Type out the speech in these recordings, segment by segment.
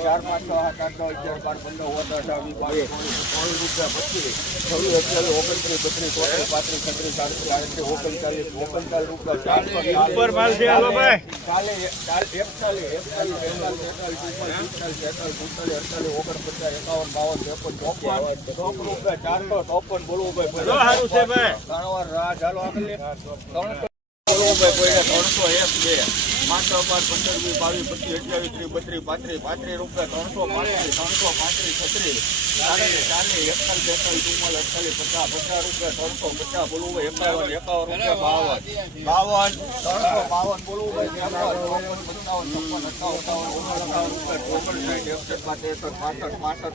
ચાર પાંચ છ સાત આઠ નવ અગિયાર બાર પંદર ઓગણ અઢાર વીસ બાવીસ ત્રણ રૂપિયા પચીસ છવ્વીસ અઠ્યાવીસ ઓગણત્રીસ બત્રીસ ચોત્રીસ પાંત્રીસ છત્રીસ સાડત્રીસ આડત્રીસ ઓગણચાલીસ ઓગણચાલીસ રૂપિયા ચારસો ઉપર માલ છે હાલો ભાઈ ચાલે ચાલ એકતાલીસ એકતાલીસ બેતાલીસ તેતાલીસ ચુમ્માલીસ પિસ્તાલીસ છેતાલીસ સુડતાલીસ અડતાલીસ ઓગણપચાસ એકાવન બાવન ત્રેપન ચોપન ચોપન રૂપિયા ચારસો ચોપન બોલવું ભાઈ જો સારું છે ભાઈ ત્રણ વાર રાહ ચાલો આગળ ત્રણસો બોલવું ભાઈ, કોઈને ત્રણસો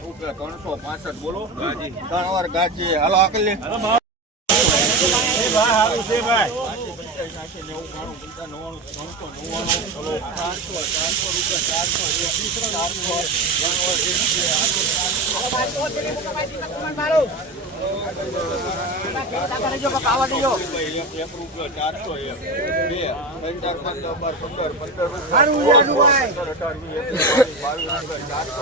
રૂપિયા, ત્રણસો પાસઠ બોલો ત્રણ વાર ગાજી. હાલો આકલી ભાઈ સારું છે, ભાઈ. એક રૂપિયો ચારસો એક બે ત્રણ ચાર પાંચ ચારસો ચારસો રૂપિયા ચારસો ચારસો એકતાલીસ રૂપિયા ચારસો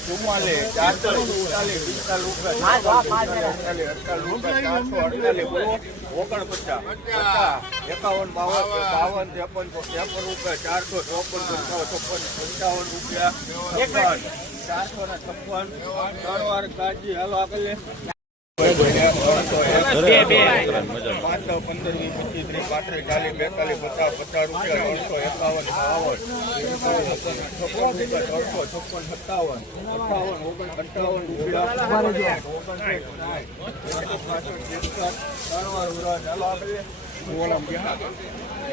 ચુમ્માલીસ ચારસો સુડતાલીસ પિસ્તાલીસ અડતાલીસ અડતાલીસ ઓગણપચાસ પચાસ એકાવન બાવન બાવન ત્રેપન ત્રેપન રૂપિયા ચારસો ચોપન પંચાવન છપ્પન પંચાવન રૂપિયા ચારસો ને છપ્પન ત્રણ વાર કાજી હાલો આગળ પાંચ દસ પંદર વીસ પચીસ, ત્રીસ પાંત્રીસ પચાસ રૂપિયા ત્રણસો એકાવન બાવન છપ્પન સત્તાવન અઠાવન ઓગણ અઠાવન રૂપિયા. ત્રણ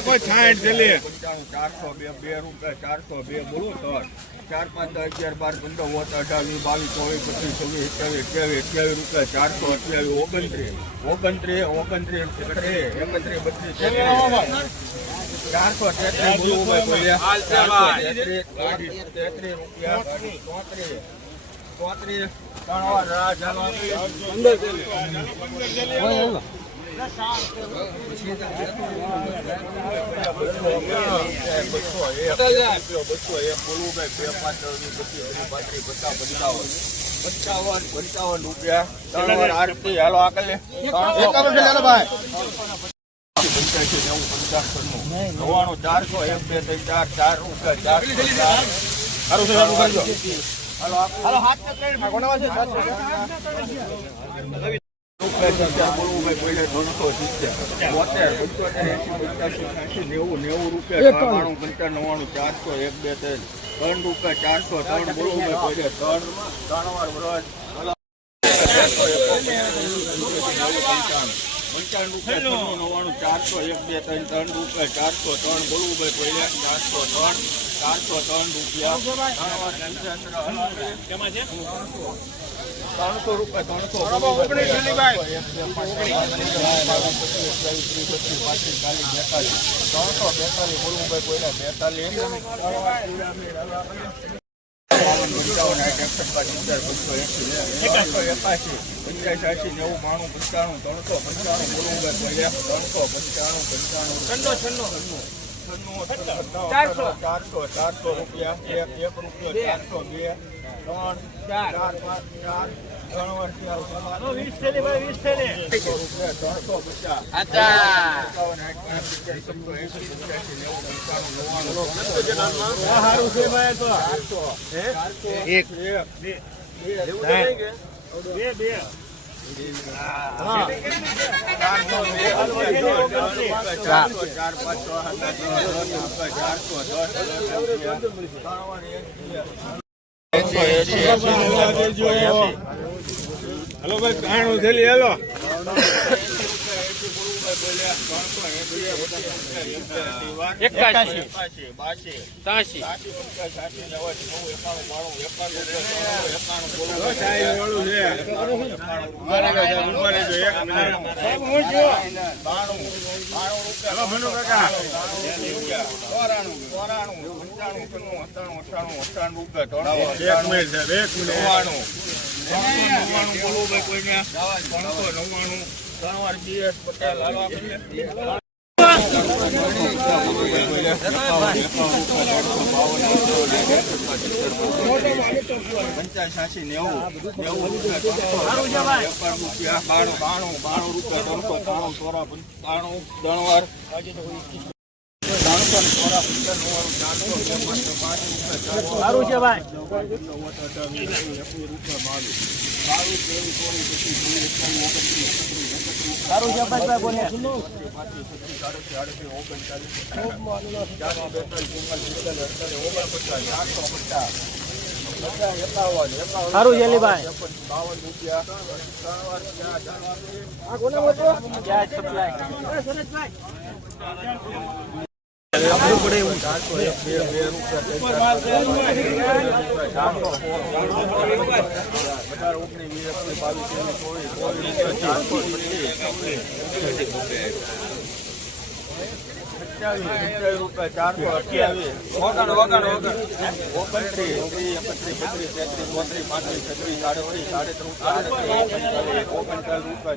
કોઈ છાંઠ જલી ચારસો બે બે રૂપિયા ચારસો બે બોલું તો ચાર પાંચ અગિયાર બાર પંદર ઓત અઢારવી બાવીસ ચોવીસ પચીસ છવ્વીસ અઠ્યાવીસ અઠ્યાવીસ અઠ્યાવીસ રૂપિયા ચારસો અઠ્યાવીસ ઓગણત્રીસ ઓગણત્રીસ ઓગણત્રીસ એકત્રીસ બત્રીસ ચારસો તેત્રીસ બોલવું બોલ્યા તેત્રીસ રૂપિયા ચોત્રીસ પાંત્રીસ પંચાવન પંચાવન પંચાવન રૂપિયા ત્રણ વાર આરતી હાલો આગળ પંચ્યાસી નેવું પંચાવન નવ્વાણું ચારસો એક બે ત્રણ ચાર ચાર રૂપિયા. ચાર સારું સારું કરજો છ્યાસી નેવું નેવું રૂપિયા નવ્વાણું પંચાવન નવ્વાણું ચારસો એક બે ત્રણ ત્રણ રૂપિયા ચારસો ત્રણ બોલવું ભાઈ ત્રણ ત્રણ વાર રૂપિયા નવ્વાણું ચારસો એક બે ત્રણ ત્રણ રૂપિયા ચારસો ત્રણ બોલવું ભાઈ પહેલે ચારસો ત્રણ ચારસો ત્રણ રૂપિયા. ત્રણસો રૂપિયા ત્રણસો. ત્રણસો બેતાલીસ બોલવું ભાઈ બેતાલીસ. પંચાવન આઠ એકસઠ બાણું પંચાણું ત્રણસો પંચાણું બોલવું ત્રણસો પંચાણું પંચાણું ચારસો. ચારસો રૂપિયા. એક એક રૂપિયો બે, ત્રણ ચાર ચાર, પાંચ, ચાર. બે બે ચારસો દસ હલો ભાઈ કાણું થેલી હેલો એકાશી ત્યાંસી બાણું. બાણું હલો ભનુ કાકા ચોરાણું ચોરાણું પંચાણું અઠાણું અઠાણું અઠાણું અઠ્ઠાણું રૂપિયા એક એક મિનિટ નવ્વાણું નવ્વાણું બોલવું ભાઈ કોઈને ત્રણસો નવ્વાણું ત્રણ વાર બીએસ પટેલ આપણે. નેવું નેવું રૂપિયા બાણું બાણું બાણું રૂપિયા ત્રણસો સોરા ચોરા બાણું ત્રણ વાર સારું છે ભાઈ. સારું છે ભાઈ બોલે સારું છે ભાઈ. ચોત્રીસ પાંત્રીસ છત્રીસ સાડત્રીસ સાડત્રીસ આડત્રીસ ઓગણચાલીસ રૂપિયા ચારસો ઓગણચાલીસ ચાલીસ છેતાલીસ છેતાલીસ ચુમ્માલીસ પિસ્તાલીસ છેતાલીસ છેતાલીસ રૂપિયા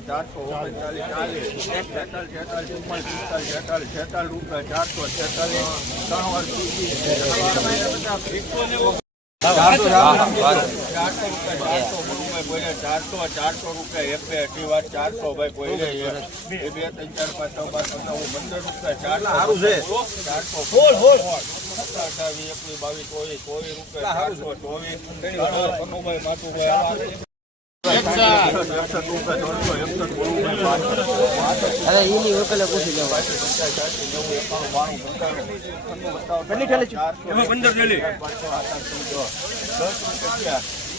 ચારસો ચારસો રૂપિયા ચારસો બોલે ચારસો ચારસો રૂપિયા એક બે અઢી વાર ચારસો ભાઈ બોલે એ બે ત્રણ ચાર પાંચ છ પાંચ નવ પંદર રૂપિયા ચારસો ચારસો હોલ હોલ. અઠાવીસ એકવીસ બાવીસ ચોવીસ ચોવીસ રૂપિયા ચારસો ચોવીસ. કનુભાઈ માતુભાઈ રૂપિયા ત્રણસો એકસઠ બોલુભાઈ પાંચસો અરે એની વકલે પૂછી લેવા. કેટલી ઠેલી છે એમાં પંદર ઠેલી